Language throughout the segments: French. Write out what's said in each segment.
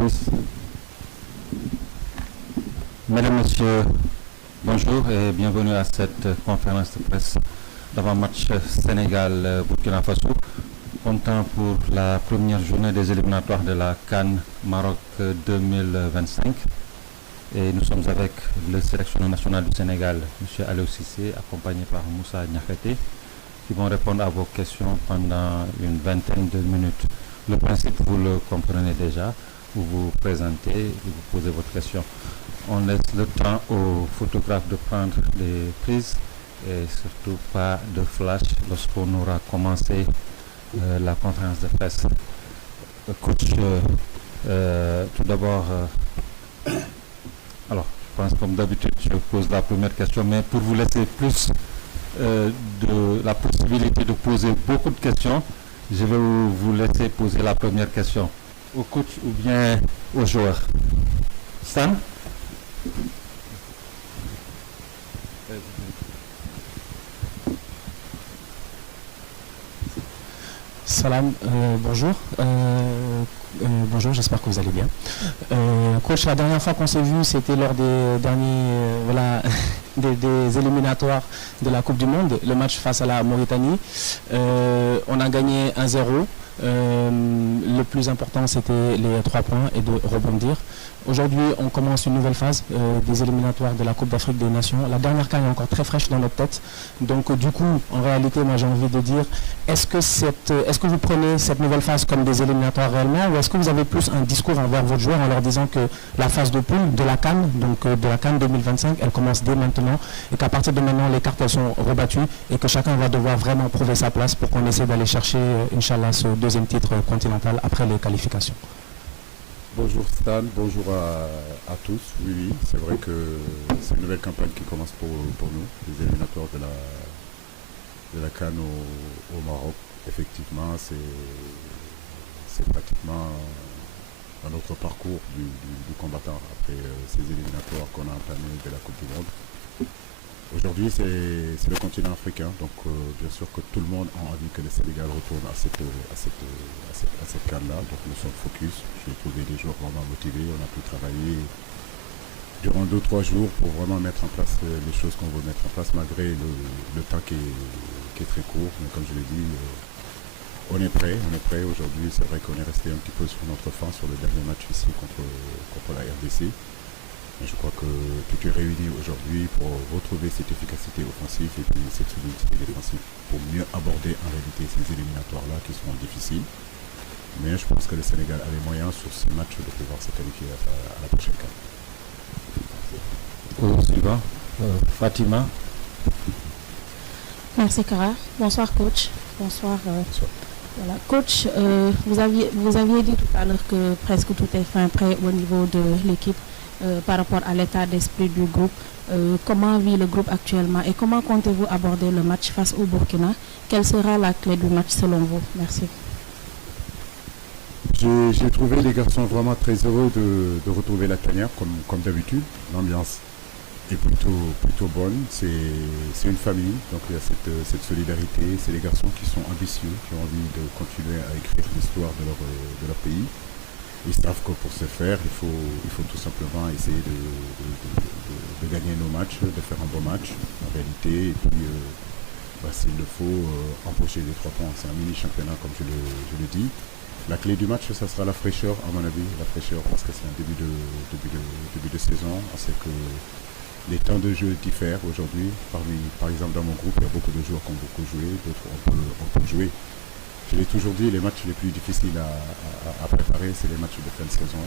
Fabrice. Mesdames, Messieurs, bonjour et bienvenue à cette conférence de presse d'avant-match Sénégal-Burkina Faso. Comptant pour la première journée des éliminatoires de la CAN Maroc 2025. Et nous sommes avec le sélectionneur national du Sénégal, M. Aliou Cissé, accompagné par Moussa Niakhaté, qui vont répondre à vos questions pendant une vingtaine de minutes. Le principe, vous le comprenez déjà. Vous vous présentez et vous posez votre question. On laisse le temps aux photographes de prendre les prises et surtout pas de flash lorsqu'on aura commencé la conférence de presse. Coach, tout d'abord, alors je pense comme d'habitude je pose la première question, mais pour vous laisser plus de la possibilité de poser beaucoup de questions, je vais vous laisser poser la première question au coach ou bien aux joueurs. Stan? Salam, bonjour. Bonjour, j'espère que vous allez bien. Coach, la dernière fois qu'on s'est vu, c'était lors des derniers des éliminatoires de la Coupe du Monde, le match face à la Mauritanie. On a gagné 1-0. Le plus important, c'était les 3 points et de rebondir. Aujourd'hui, on commence une nouvelle phase des éliminatoires de la Coupe d'Afrique des Nations. La dernière CAN est encore très fraîche dans notre tête. Donc, du coup, en réalité, moi, j'ai envie de dire, est-ce que vous prenez cette nouvelle phase comme des éliminatoires réellement, ou est-ce que vous avez plus un discours envers vos joueurs en leur disant que la phase de poule de la CAN, donc de la CAN 2025, elle commence dès maintenant, et qu'à partir de maintenant, les cartes elles sont rebattues et que chacun va devoir vraiment prouver sa place pour qu'on essaie d'aller chercher, Inch'Allah, ce deuxième titre continental après les qualifications. Bonjour Stan, bonjour à tous. Oui, c'est vrai que c'est une nouvelle campagne qui commence pour nous, les éliminatoires de la CAN au Maroc. Effectivement, c'est pratiquement un autre parcours du combattant après ces éliminatoires qu'on a entamés de la Coupe du Monde. Aujourd'hui, c'est le continent africain, donc bien sûr que tout le monde a envie que le Sénégal retourne à cette CAN-là. Donc nous sommes focus. J'ai trouvé des joueurs vraiment motivés. On a pu travailler durant 2-3 jours pour vraiment mettre en place les choses qu'on veut mettre en place, malgré le temps qui est très court. Mais comme je l'ai dit, on est prêt. Aujourd'hui, c'est vrai qu'on est resté un petit peu sur notre faim sur le dernier match ici contre la RDC. Je crois que tout est réuni aujourd'hui pour retrouver cette efficacité offensive et puis cette solidité défensive pour mieux aborder en réalité ces éliminatoires-là qui seront difficiles. Mais je pense que le Sénégal a les moyens sur ce match de pouvoir se qualifier à la prochaine CAN. Suivant, Fatima. Merci Kara. Bonsoir coach. Bonsoir. Voilà. Coach, vous aviez dit tout à l'heure que presque tout est prêt au niveau de l'équipe. Par rapport à l'état d'esprit du groupe, comment vit le groupe actuellement et comment comptez-vous aborder le match face au Burkina? Quelle sera la clé du match selon vous? Merci. J'ai trouvé les garçons vraiment très heureux de retrouver la tanière comme d'habitude. L'ambiance est plutôt bonne. C'est une famille, donc il y a cette solidarité. C'est les garçons qui sont ambitieux, qui ont envie de continuer à écrire l'histoire de leur pays. Ils savent que pour ce faire, il faut tout simplement essayer de gagner nos matchs, de faire un bon match en réalité, et puis s'il le faut, empocher les 3 points. C'est un mini-championnat comme je le dis. La clé du match, ça sera la fraîcheur à mon avis, la fraîcheur parce que c'est un début de saison. On sait que les temps de jeu diffèrent aujourd'hui. Par exemple dans mon groupe, il y a beaucoup de joueurs qui ont beaucoup joué, d'autres on peut jouer. Je l'ai toujours dit, les matchs les plus difficiles à préparer, c'est les matchs de fin de saison.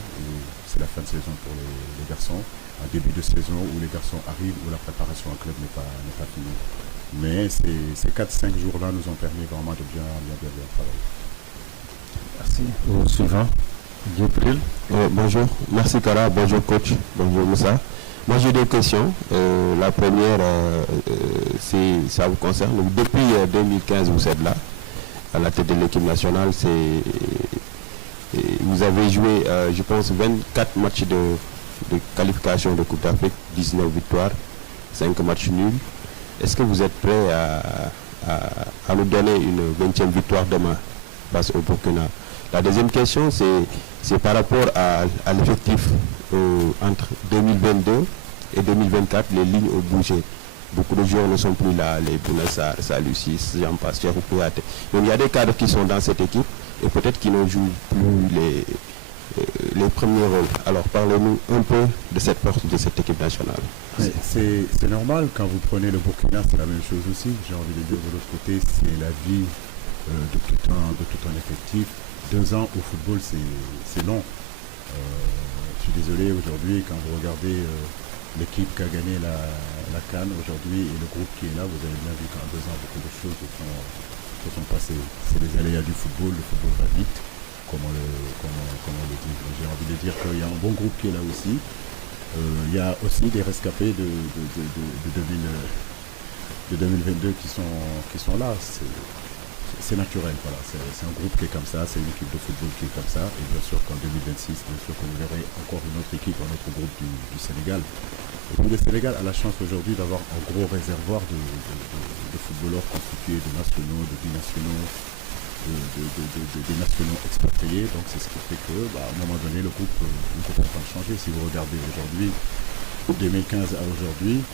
C'est la fin de saison pour les garçons. Un début de saison où les garçons arrivent, où la préparation en club n'est pas finie. Mais ces 4-5 jours-là nous ont permis vraiment de bien travailler. Merci. Suivant, Djibril. Bonjour, merci Kara, bonjour coach, bonjour Moussa. Moi j'ai 2 questions. La première, ça vous concerne. Depuis 2015, vous êtes là. À la tête de l'équipe nationale, vous avez joué, je pense, 24 matchs de qualification de Coupe d'Afrique, 19 victoires, 5 matchs nuls. Est-ce que vous êtes prêt à nous donner une 20e victoire demain face au Burkina? La deuxième question, c'est par rapport à l'effectif entre 2022 et 2024, les lignes ont bougé. Beaucoup de joueurs ne sont plus là, les Bounassar, Salucis, j'en passe, Cheikh Kouyaté. Donc il y a des cadres qui sont dans cette équipe et peut-être qui ne jouent plus les premiers rôles. Alors parlez-nous un peu de cette force de cette équipe nationale. C'est normal, quand vous prenez le Burkina, c'est la même chose aussi. J'ai envie de dire de l'autre côté, c'est la vie de tout un effectif. 2 ans au football, c'est long. Je suis désolé, aujourd'hui, quand vous regardez l'équipe qui a gagné la CAN aujourd'hui et le groupe qui est là, vous avez bien vu qu'en 2 ans, beaucoup de choses se sont passées. C'est les aléas du football, le football va vite, comme on le dit. J'ai envie de dire qu'il y a un bon groupe qui est là aussi. Il y a aussi des rescapés de 2022 qui sont là. C'est naturel, voilà. C'est un groupe qui est comme ça, c'est une équipe de football qui est comme ça. Et bien sûr qu'en 2026, bien sûr que vous verrez encore une autre équipe, un autre groupe du Sénégal. Et puis le Sénégal a la chance aujourd'hui d'avoir un gros réservoir de footballeurs constitués de nationaux, de binationaux, des nationaux expatriés. Donc c'est ce qui fait que, à un moment donné, le groupe ne peut pas changer. Si vous regardez aujourd'hui, 2015 à aujourd'hui,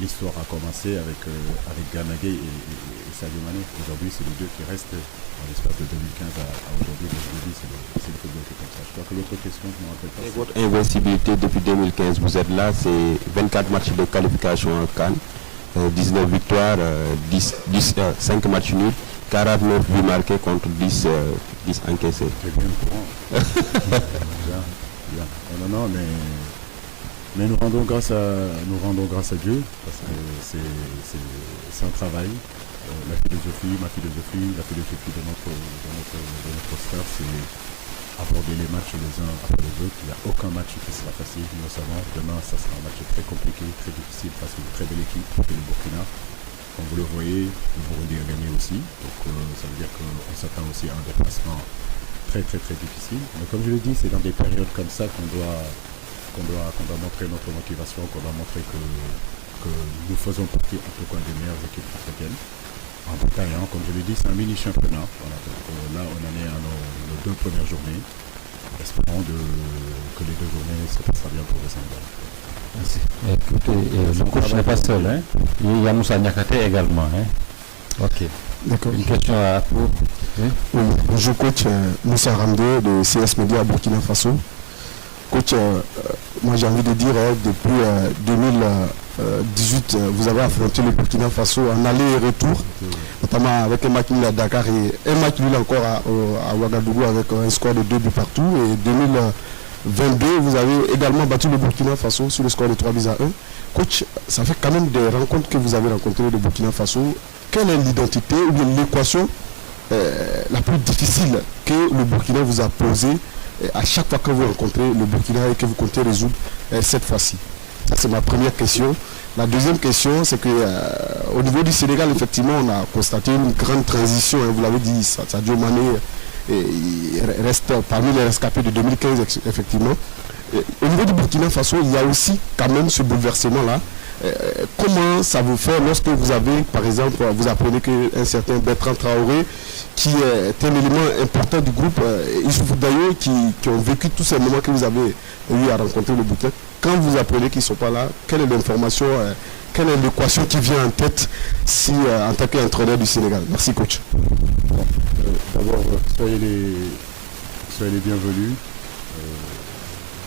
l'histoire a commencé avec Gana Gueye et Sadio Mané. Aujourd'hui, c'est les deux qui restent dans l'espace de 2015 à aujourd'hui. Mais je vous dis, c'est le football qui est comme ça. Je crois que l'autre question, je ne me rappelle pas. Et votre invincibilité depuis 2015, vous êtes là, c'est 24 matchs de qualification en CAN, 19 victoires, 5 matchs nuls, 49 buts marqués contre 10 encaissés. C'est bien au courant. bien. Non, mais nous rendons grâce à Dieu, parce que c'est un travail. La philosophie de notre staff, c'est aborder les matchs les uns après les autres. Il n'y a aucun match qui sera facile, nous le savons. Demain, ça sera un match très compliqué, très difficile, face à une très belle équipe, le Burkina. Comme vous le voyez, le Burundi a gagné aussi. Donc ça veut dire qu'on s'attend aussi à un déplacement très très très difficile. Mais comme je l'ai dit, c'est dans des périodes comme ça qu'on doit montrer notre motivation, qu'on doit montrer que nous faisons partie en tout cas des meilleures équipes africaines. En détaillant, comme je l'ai dit, c'est un mini championnat. Voilà, donc là, on en est à nos 2 premières journées. Espérons que les 2 journées se passera bien pour le Sénégal. Merci. Écoutez, le coach n'est pas seul, hein. Il y a Moussa Niakate également. Hein. Ok. D'accord. Une question à vous. Oui, bonjour coach, Moussa Ramdé de CS Media à Burkina Faso. Coach, moi j'ai envie de dire, depuis 2018, vous avez affronté le Burkina Faso en aller et retour, notamment avec un match nul à Dakar et un match nul encore à Ouagadougou avec un score de 2 buts partout. Et 2022, vous avez également battu le Burkina Faso sur le score de 3-1. Coach, ça fait quand même des rencontres que vous avez rencontrées le Burkina Faso. Quelle est l'identité ou bien l'équation la plus difficile que le Burkina vous a posée à chaque fois que vous rencontrez le Burkina et que vous comptez résoudre cette fois-ci? Ça, c'est ma première question. La deuxième question, c'est que au niveau du Sénégal, effectivement, on a constaté une grande transition. Hein, vous l'avez dit, Sadio Mané il reste parmi les rescapés de 2015, effectivement. Au niveau du Burkina Faso, il y a aussi quand même ce bouleversement-là. Comment ça vous fait lorsque vous avez, par exemple, vous apprenez qu'un certain Bertrand Traoré, qui est un élément important du groupe, Issoufou Dayo, qui ont vécu tous ces moments que vous avez eu à rencontrer le Burkina, quand vous apprenez qu'ils ne sont pas là, quelle est l'information, quelle est l'équation qui vient en tête si, en tant qu'entraîneur du Sénégal? Merci coach. D'abord, soyez les bienvenus.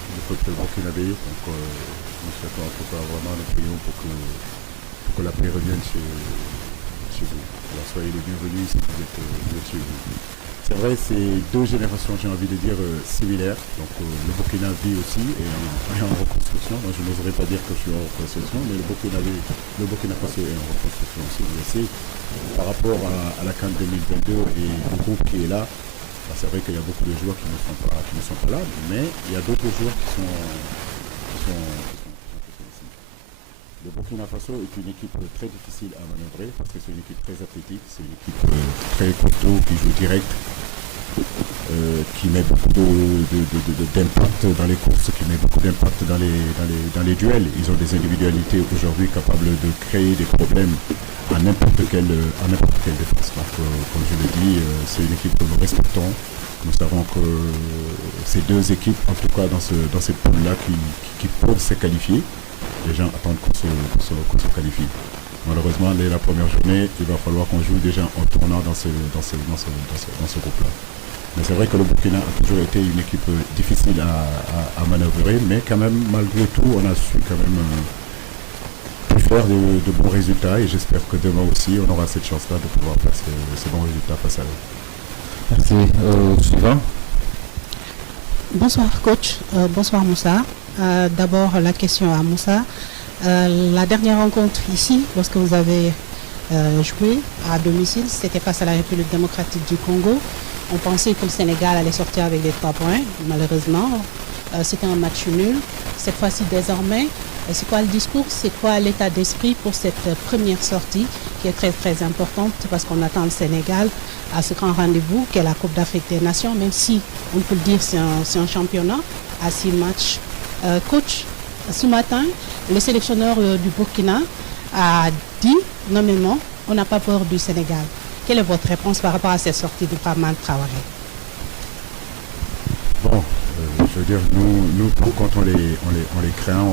Le peuple burkinabé, donc nous souhaitons en tout cas vraiment, nous prions pour que la paix revienne chez vous. Alors soyez les bienvenus si vous êtes chez vous. C'est vrai, c'est 2 générations, j'ai envie de dire, similaires. Donc le Burkina vit aussi et en reconstruction. Moi je n'oserais pas dire que je suis en reconstruction, mais le Burkina Faso est en reconstruction aussi. Vous savez, par rapport à la CAN 2022 et le groupe qui est là, c'est vrai qu'il y a beaucoup de joueurs qui ne sont pas là, mais il y a d'autres joueurs qui sont le Burkina Faso est une équipe très difficile à manœuvrer parce que c'est une équipe très athlétique, c'est une équipe très costaud qui joue direct, qui met beaucoup d'impact dans les courses, qui met beaucoup d'impact dans les duels. Ils ont des individualités aujourd'hui capables de créer des problèmes à n'importe quelle défense. Donc, comme je l'ai dit, c'est une équipe que nous respectons. Nous savons que ces deux équipes, en tout cas dans cette poule-là, qui peuvent se qualifier, les gens attendent qu'on se qualifie. Malheureusement, dès la première journée, il va falloir qu'on joue déjà en tournant dans ce groupe-là. Mais c'est vrai que le Burkina a toujours été une équipe difficile à manœuvrer, mais quand même, malgré tout, on a su quand même faire de bons résultats et j'espère que demain aussi, on aura cette chance-là de pouvoir faire ces bons résultats face à eux. Merci. Suivant. Bonsoir coach, bonsoir Moussa. D'abord la question à Moussa. La dernière rencontre ici, lorsque vous avez joué à domicile, c'était face à la République démocratique du Congo. On pensait que le Sénégal allait sortir avec les 3 points. Malheureusement, c'était un match nul. Cette fois-ci, désormais, c'est quoi le discours? C'est quoi l'état d'esprit pour cette première sortie qui est très très importante parce qu'on attend le Sénégal à ce grand rendez-vous qu'est la Coupe d'Afrique des Nations, même si, on peut le dire, c'est un championnat à 6 matchs. Coach, ce matin, le sélectionneur du Burkina a dit nommément, on n'a pas peur du Sénégal. Quelle est votre réponse par rapport à cette sortie de Paman Traoré? Bon, je veux dire, nous quand on les craint,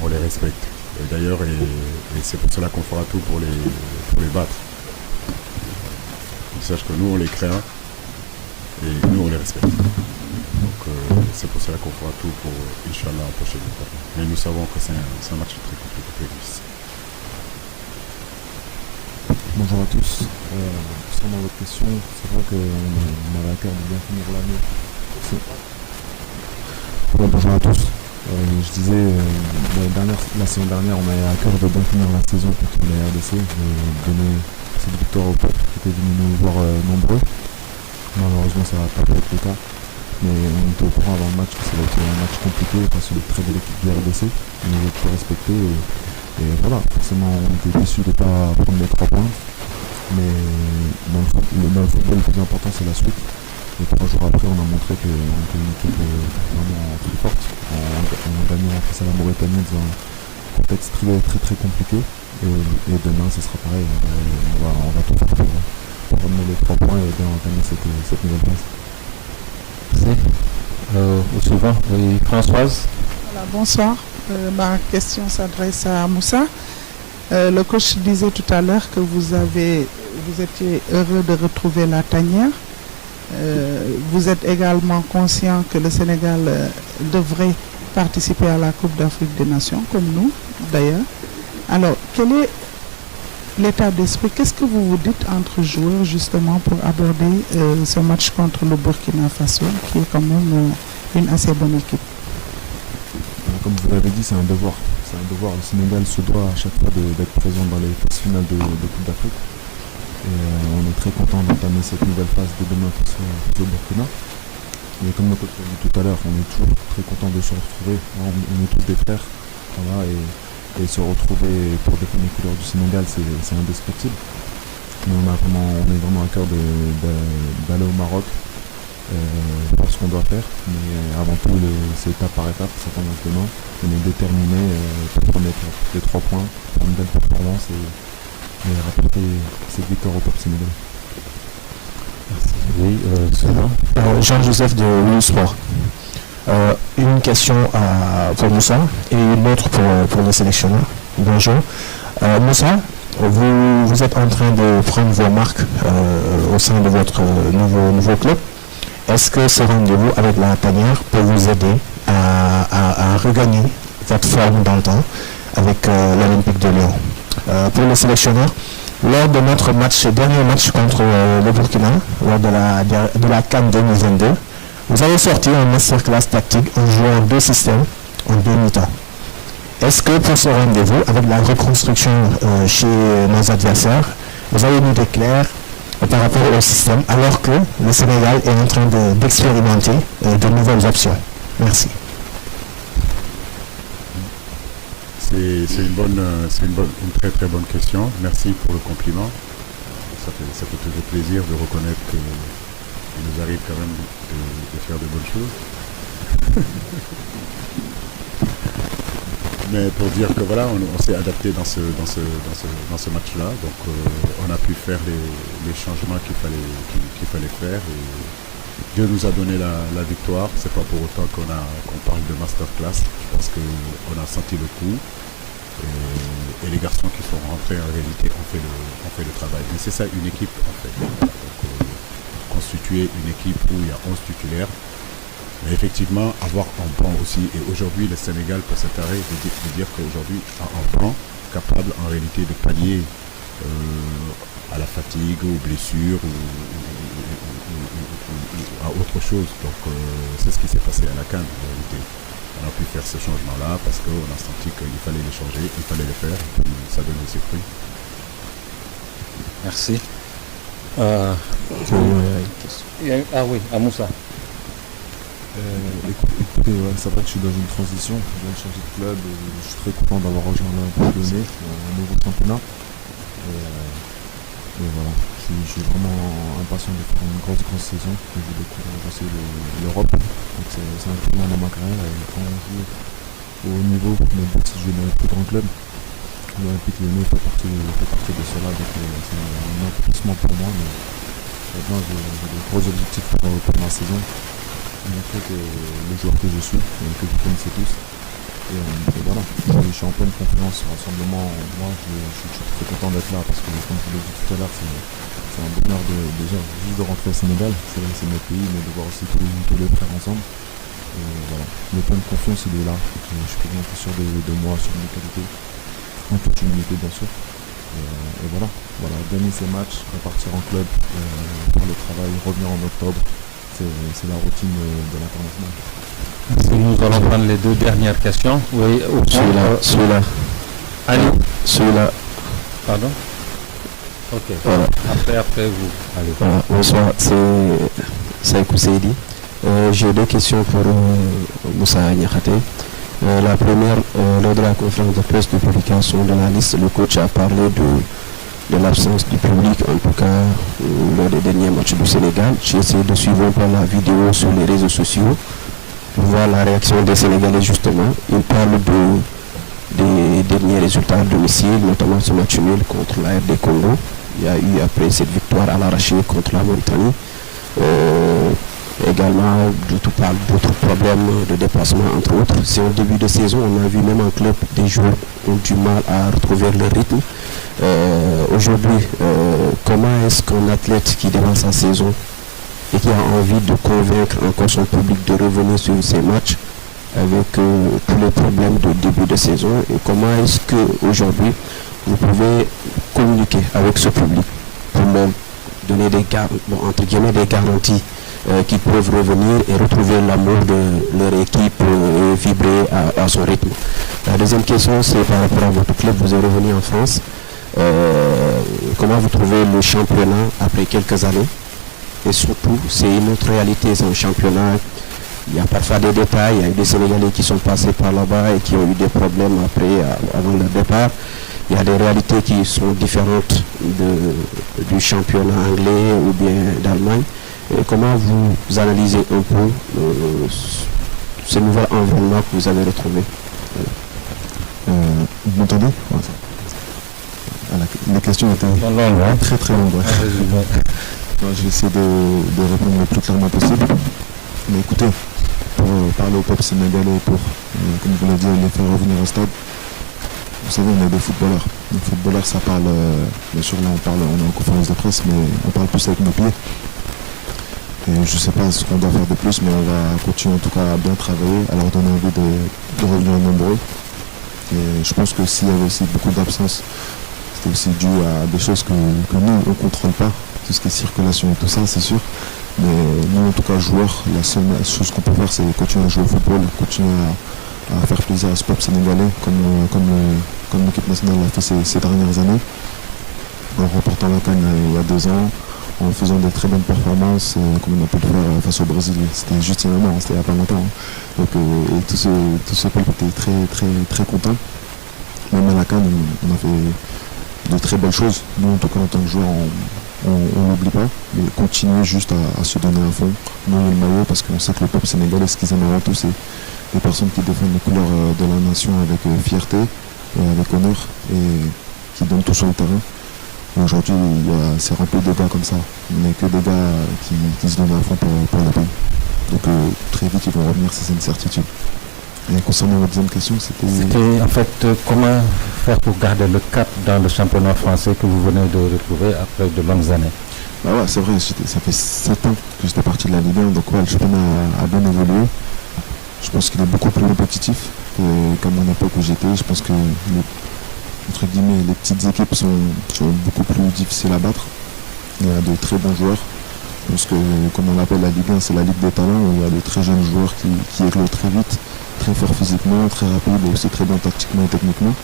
on les respecte. Et d'ailleurs, et c'est pour cela qu'on fera tout pour les battre. Ils sachent que nous, on les craint et nous, on les respecte. Donc, c'est pour cela qu'on fera tout pour, Inch'Allah, la prochaine étape. Mais nous savons que c'est un match très compliqué, très difficile. Bonjour à tous. Concernant votre question, c'est vrai qu'on avait à cœur de bien finir l'année. Bonjour à tous. Je disais, la saison dernière, on avait à cœur de bien finir la saison contre les RDC, de donner cette victoire au peuple qui était venu nous voir nombreux. Malheureusement, ça n'a pas pu être le cas. Mais on était au courant avant le match que ça allait être un match compliqué face à une très belle équipe du RDC. On avait tout respecté. Et voilà, forcément, on était déçus de ne pas prendre les 3 points. Mais dans le football, le plus important, c'est la suite. Et 3 jours après, on a montré qu'on était une équipe vraiment très forte. En gagnant face à la Mauritanie dans un contexte très, très, très compliqué. Et demain, ce sera pareil. On va tout faire pour ramener les 3 points et bien entamer cette nouvelle phase. Merci. Au suivant, oui, Françoise. Voilà, bonsoir. Ma question s'adresse à Moussa. Le coach disait tout à l'heure que vous étiez heureux de retrouver la tanière. Vous êtes également conscient que le Sénégal devrait participer à la Coupe d'Afrique des Nations, comme nous d'ailleurs. Alors, quel est l'état d'esprit? Qu'est-ce que vous vous dites entre joueurs justement pour aborder ce match contre le Burkina Faso, qui est quand même une assez bonne équipe? Comme vous l'avez dit, c'est un devoir. C'est un devoir. Le Sénégal se doit à chaque fois d'être présent dans les phases finales de Coupe d'Afrique. Et on est très content d'entamer cette nouvelle phase de demain face au Burkina. Et comme le coach l'a dit tout à l'heure, on est toujours très content de se retrouver. On est tous des frères. Voilà, et se retrouver pour défendre les couleurs du Sénégal, c'est indescriptible. Mais on est vraiment à cœur d'aller au Maroc. Faire ce qu'on doit faire, mais avant tout c'est étape par étape, ça commence demain. On est déterminé pour prendre les 3 points, pour une belle performance et rapporter cette victoire au peuple sénégalais. Oui, suivant. Jean-Joseph de Louis Sport. Une question pour Moussa et une autre pour le sélectionneur. Bonjour. Moussa, vous êtes en train de prendre vos marques au sein de votre nouveau club. Est-ce que ce rendez-vous avec la tanière peut vous aider à regagner votre forme d'antan avec l'Olympique de Lyon? Pour le sélectionneur, lors de notre dernier match contre le Burkina, lors de la CAN 2022, vous avez sorti un masterclass tactique en jouant 2 systèmes en 2 mi-temps. Est-ce que pour ce rendez-vous, avec la reconstruction chez nos adversaires, vous avez une idée claire par rapport au système, alors que le Sénégal est en train d'expérimenter de nouvelles options? Merci. C'est une très très bonne question. Merci pour le compliment. Ça fait toujours plaisir de reconnaître qu'il nous arrive quand même de faire de bonnes choses. Mais pour dire que voilà, on s'est adapté dans ce match-là. Donc on a pu faire les changements qu'il fallait faire. Et Dieu nous a donné la victoire. C'est pas pour autant qu'on parle de masterclass. Je pense qu'on a senti le coup. Et les garçons qui sont rentrés en réalité ont fait le travail. Mais c'est ça une équipe en fait. Donc, constituer une équipe où il y a 11 titulaires. Mais effectivement, avoir un banc aussi. Et aujourd'hui, le Sénégal peut s'attarder de dire qu'aujourd'hui, a un banc capable en réalité de pallier à la fatigue, aux blessures ou à autre chose. Donc, c'est ce qui s'est passé à la CAN en réalité. On a pu faire ce changement-là parce qu'on a senti qu'il fallait les changer, il fallait les faire, et puis ça donnait ses fruits. Merci. Oui, à Moussa. Écoutez, c'est vrai que je suis dans une transition, je viens de changer de club et je suis très content d'avoir rejoint l'Olympique Lyonnais, un nouveau championnat. Et voilà, je suis vraiment impatient de faire une grosse saison, que je découvre aussi l'Europe. Donc c'est un tournant dans ma carrière et quand on joue au haut niveau, même si je joue dans un plus grand club, l'Olympique Lyonnais fait partie de cela, donc c'est un accomplissement pour moi. Mais maintenant j'ai des gros objectifs pour ma saison. Montrer que le joueur que je suis, que vous connaissez tous. Et voilà, je suis en pleine confiance au rassemblement. Moi, je suis très content d'être là parce que, comme je l'ai dit tout à l'heure, c'est un bonheur déjà juste de rentrer au Sénégal. C'est vrai que c'est notre pays, mais de voir aussi tous les frères ensemble. Et voilà, le plein de confiance, il est là. Je suis vraiment sûr de moi, sur mes qualités, en toute humilité, bien sûr. Et voilà, gagner ces matchs, repartir en club, faire le travail, revenir en octobre. C'est la routine de l'international. Nous allons prendre les deux dernières questions. Oui, Celui-là. Allez. Celui-là. Pardon. Ok. Voilà. Après vous. Allez. Voilà. Bonsoir, c'est Saïkou Seydi. J'ai deux questions pour Moussa Niakhaté. La première, lors de la conférence de presse de publication de la liste, le coach a parlé de l'absence du public, en tout cas lors des derniers matchs du Sénégal. J'ai essayé de suivre un peu la vidéo sur les réseaux sociaux pour voir la réaction des Sénégalais justement. Ils parlent des derniers résultats à domicile, notamment ce match nul contre la RD Congo. Il y a eu après cette victoire à l'arraché contre la Mauritanie. Également, d'autres problèmes de déplacement, entre autres. C'est au début de saison, on a vu même en club des joueurs qui ont du mal à retrouver leur rythme. Aujourd'hui, comment est-ce qu'un athlète qui démarre sa saison et qui a envie de convaincre encore son public de revenir sur ces matchs avec tous les problèmes de début de saison, et comment est-ce qu'aujourd'hui vous pouvez communiquer avec ce public pour leur donner entre guillemets des garanties qu'ils peuvent revenir et retrouver l'amour de leur équipe et vibrer à son rythme. La deuxième question, c'est par rapport à votre club. Vous êtes revenu en France. Comment vous trouvez le championnat après quelques années? Et surtout, c'est une autre réalité, c'est un championnat. Il y a parfois des détails, il y a eu des Sénégalais qui sont passés par là-bas et qui ont eu des problèmes avant leur départ. Il y a des réalités qui sont différentes du championnat anglais ou bien d'Allemagne. Et comment vous analysez un peu ce nouvel environnement que vous avez retrouvé? Vous m'entendez? Les questions étaient très très longues. Je vais essayer de répondre le plus clairement possible. Mais écoutez, pour parler au peuple sénégalais, pour, comme vous l'avez dit, les faire revenir au stade, vous savez, on est des footballeurs. Les footballeurs, ça parle, bien sûr, là on est en conférence de presse, mais on parle plus avec nos pieds. Et je ne sais pas ce qu'on doit faire de plus, mais on va continuer en tout cas à bien travailler, à leur donner envie de revenir nombreux. Et je pense que s'il y avait aussi beaucoup d'absence, c'était aussi dû à des choses que nous, on ne contrôle pas. Tout ce qui est circulation et tout ça, c'est sûr. Mais nous, en tout cas, joueurs, la seule chose qu'on peut faire, c'est continuer à jouer au football, continuer à faire plaisir à ce peuple sénégalais, comme l'équipe nationale l'a fait ces dernières années, en remportant la CAN il y a 2 ans, en faisant de très bonnes performances, comme on a pu le faire face au Brésil. C'était juste il y a un an, c'était il n'y a pas longtemps. Donc, et tout ce peuple était très, très, très content. Même à la CAN, on a fait de très belles choses. Nous, en tout cas, en tant que joueurs, on n'oublie pas, mais continuer juste à se donner à fond, nous le maillot, parce qu'on sait que le peuple sénégalais, ce qu'ils aiment avant tout, c'est des personnes qui défendent les couleurs de la nation avec fierté et avec honneur et qui donnent tout sur le terrain. Et aujourd'hui, c'est rempli de gars comme ça. Il n'y a que des gars qui se donnent à fond pour le pays. Donc très vite, ils vont revenir, c'est une certitude. Et concernant la deuxième question, c'était en fait comment faire pour garder le cap dans le championnat français que vous venez de retrouver après de longues années. Bah ouais, c'est vrai, ça fait 7 ans que j'étais parti de la Ligue 1, donc ouais, le championnat a bien évolué. Je pense qu'il est beaucoup plus compétitif qu'à mon époque où j'étais. Je pense que entre guillemets, les petites équipes sont beaucoup plus difficiles à battre. Il y a de très bons joueurs. Je pense que, comme on l'appelle la Ligue 1, c'est la Ligue des talents, où il y a de très jeunes joueurs qui éclosent très vite, très forts physiquement, très rapides et aussi très bons tactiquement et techniquement.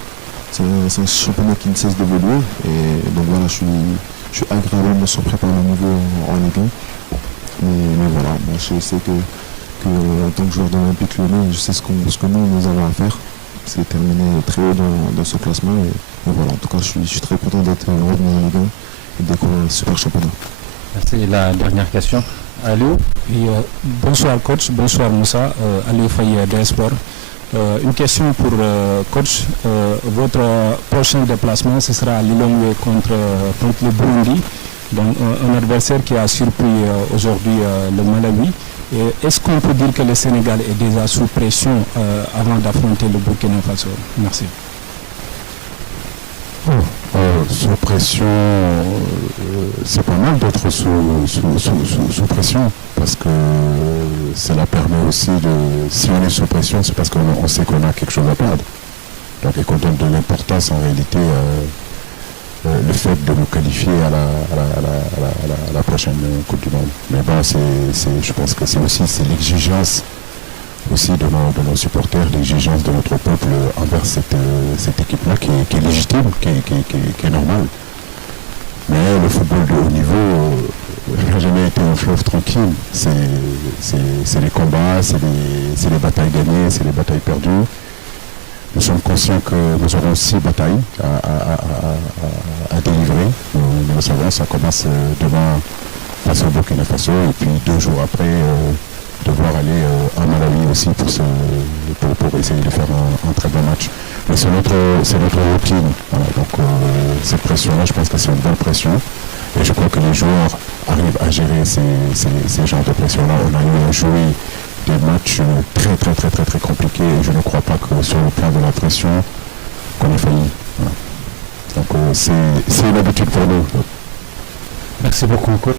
C'est un championnat qui ne cesse d'évoluer. Et donc voilà, je suis agréablement surpris par le niveau en Ligue 1. Mais voilà, moi, je sais que en tant que joueur de l'Olympique Lyonnais, je sais ce que nous avons à faire. C'est terminer très haut dans ce classement. Et voilà, en tout cas, je suis très content d'être revenu en Ligue 1 et de découvrir un super championnat. C'est la dernière question. Aliou. Oui, bonsoir coach, bonsoir Moussa, Aliou Faye DS Sport. Une question pour coach. Votre prochain déplacement, ce sera à Lilongwe contre le Burundi, donc un adversaire qui a surpris aujourd'hui le Malawi. Est-ce qu'on peut dire que le Sénégal est déjà sous pression avant d'affronter le Burkina Faso? Merci. Sous pression, c'est pas mal d'être sous pression, parce que cela permet aussi si on est sous pression, c'est parce qu'on sait qu'on a quelque chose à perdre. Donc et qu'on donne de l'importance en réalité le fait de nous qualifier à la prochaine Coupe du Monde. Mais bon, je pense que c'est l'exigence aussi de nos supporters, l'exigence de notre peuple envers cette équipe-là qui est légitime, qui est normale. Mais le football de haut niveau n'a jamais été un fleuve tranquille. C'est les combats, c'est les batailles gagnées, c'est les batailles perdues. Nous sommes conscients que nous aurons 6 batailles à délivrer. Nous le savons, ça commence demain face au Burkina Faso et puis 2 jours après devoir aller à Malawi aussi pour essayer de faire un très bon match. Mais c'est notre routine. Voilà. Donc cette pression-là, je pense que c'est une bonne pression. Et je crois que les joueurs arrivent à gérer ces genres de pression-là. On a eu à jouer des matchs très compliqués et je ne crois pas que sur le plan de la pression qu'on ait failli. Voilà. Donc c'est une habitude pour nous. Merci beaucoup, coach.